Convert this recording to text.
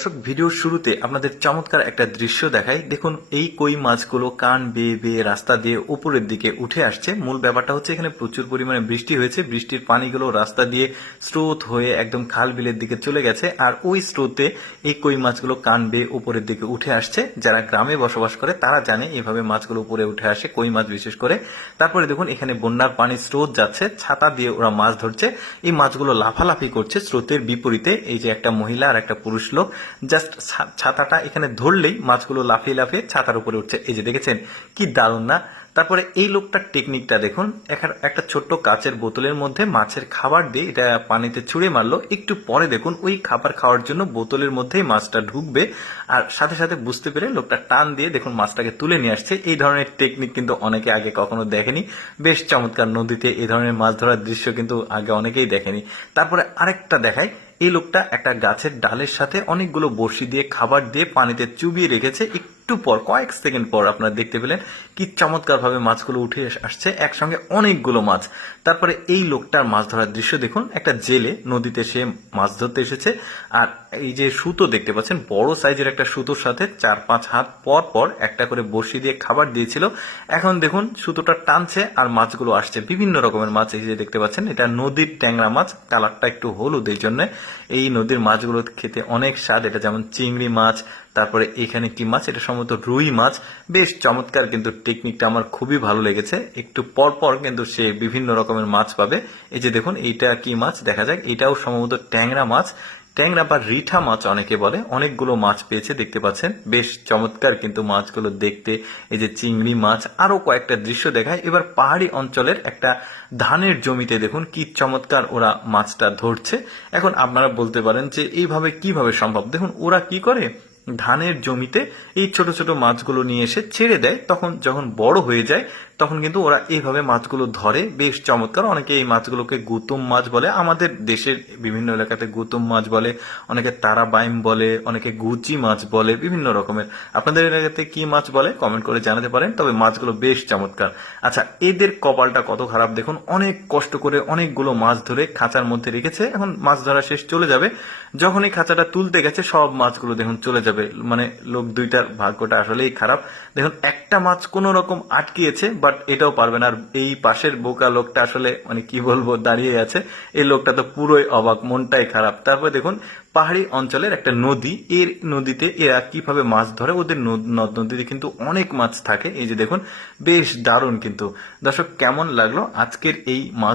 দর্শক, ভিডিওর শুরুতে আপনাদের চমৎকার একটা দৃশ্য দেখাই। দেখুন, এই কই মাছগুলো কান বেয়ে বেয়ে রাস্তা দিয়ে উপরের দিকে উঠে আসছে। মূল ব্যাপারটা হচ্ছে এখানে প্রচুর পরিমাণে বৃষ্টি হয়েছে। বৃষ্টির পানিগুলো রাস্তা দিয়ে স্রোত হয়ে একদম খাল বিলের দিকে চলে গেছে, আর ওই স্রোতে এই কই মাছগুলো কান বেয়ে উপরের দিকে উঠে আসছে। যারা গ্রামে বসবাস করে তারা জানে এইভাবে মাছগুলো উপরে উঠে আসে, কই মাছ বিশেষ করে। তারপরে দেখুন, এখানে বন্যার পানির স্রোত যাচ্ছে, ছাতা দিয়ে ওরা মাছ ধরছে। এই মাছগুলো লাফালাফি করছে স্রোতের বিপরীতে। এই যে একটা মহিলা আর একটা পুরুষ লোক জাস্ট ছাতাটা এখানে ধরলেই মাছগুলো লাফিয়ে লাফিয়ে ছাতার উপরে উঠছে। এই যে দেখেছেন, কি দারুণ না? তারপরে এই লোকটার টেকনিকটা দেখুন। একটা ছোট্ট কাচের বোতলের মধ্যে মাছের খাবার দিয়ে এটা পানিতে ছুঁড়ে মারলো। একটু পরে দেখুন, ওই খাবার খাওয়ার জন্য বোতলের মধ্যেই মাছটা ঢুকবে, আর সাথে সাথে বুঝতে পেরে লোকটা টান দিয়ে দেখুন মাছটাকে তুলে নিয়ে আসছে। এই ধরনের টেকনিক কিন্তু অনেকে আগে কখনো দেখেনি। বেশ চমৎকার। নদীতে এই ধরনের মাছ ধরার দৃশ্য কিন্তু আগে অনেকেই দেখেনি। তারপরে আরেকটা দেখায়। এই লোকটা একটা গাছের ডালের সাথে অনেকগুলো বড়শি দিয়ে খাবার দিয়ে পানিতে চুবিয়ে রেখেছে। একটু পর, কয়েক সেকেন্ড পর আপনারা দেখতে পেলেন কি চমৎকার ভাবে মাছগুলো উঠে আসছে, একসঙ্গে অনেকগুলো মাছ। তারপরে এই লোকটার মাছ ধরার দৃশ্য দেখুন। একটা জেলে নদীতে সে মাছ ধরতে এসেছে, আর এই যে সুতো দেখতে পাচ্ছেন, বড় সাইজের একটা সুতোর সাথে 4-5 হাত পর পর একটা করে বড়শি দিয়ে খাবার দিয়েছিল। এখন দেখুন সুতোটা টানছে আর মাছগুলো আসছে, বিভিন্ন রকমের মাছ। এই যে দেখতে পাচ্ছেন, এটা নদীর ট্যাংরা মাছ, কালারটা একটু হলুদ। এই জন্য এই নদীর মাছগুলো খেতে অনেক স্বাদ। এটা যেমন চিংড়ি মাছ, তারপরে এখানে কি মাছ, এটা সম্ভবত রুই মাছ। বেশ চমৎকার, কিন্তু টেকনিকটা আমার খুবই ভালো লেগেছে। একটু পর পর কিন্তু সে বিভিন্ন রকমের মাছ পাবে। এই যে দেখুন, এইটা কি মাছ দেখা যাক। এটাও সম্ভবত ট্যাংরা মাছ, ট্যাংরা বা রিঠা মাছ অনেকে বলে। অনেকগুলো মাছ পেয়েছে দেখতে পাচ্ছেন। বেশ চমৎকার কিন্তু মাছগুলো দেখতে। এই যে চিংড়ি মাছ। আরো কয়েকটা দৃশ্য দেখায়। এবার পাহাড়ি অঞ্চলের একটা ধানের জমিতে দেখুন কি চমৎকার ওরা মাছটা ধরছে। এখন আপনারা বলতে পারেন যে এইভাবে কিভাবে সম্ভব। দেখুন ওরা কি করে, ধানের জমিতে এই ছোট ছোট মাছগুলো নিয়ে এসে ছেড়ে দেয়। তখন যখন বড় হয়ে যায় তখন কিন্তু ওরা এইভাবে মাছগুলো ধরে। বেশ চমৎকার। অনেকে এই মাছগুলোকে গুতুম মাছ বলে, আমাদের দেশের বিভিন্ন এলাকাতে গুতুম মাছ বলে, অনেকে তারাবাইম বলে, অনেকে গুচি মাছ বলে, বিভিন্ন রকমের। আপনাদের এলাকাতে কি মাছ বলে কমেন্ট করে জানাতে পারেন। তবে মাছগুলো বেশ চমৎকার। আচ্ছা, এদের কপালটা কত খারাপ দেখুন। অনেক কষ্ট করে অনেকগুলো মাছ ধরে খাঁচার মধ্যে রেখেছে। এখন মাছ ধরা শেষ, চলে যাবে। যখনই খাঁচাটা তুলতে গেছে সব মাছগুলো দেখুন চলে যাবে। মানে লোক দুইটার ভাগ্যটা আসলেই খারাপ। দেখুন, একটা মাছ কোন রকম আটকিয়েছে, বাট এটাও পারবে না। আর এই পাশের বোকা লোকটা আসলে মানে কি বলবো, দাঁড়িয়ে আছে। এই লোকটা তো পুরোই অবাক, মনটাই খারাপ। তারপরে দেখুন, পাহাড়ি অঞ্চলের একটা নদী, এর নদীতে এরা কিভাবে মাছ ধরে। ওদের নদ নদীতে কিন্তু অনেক মাছ থাকে। এই যে দেখুন, বেশ দারুণ। কিন্তু দর্শক, কেমন লাগলো আজকের এই মাছ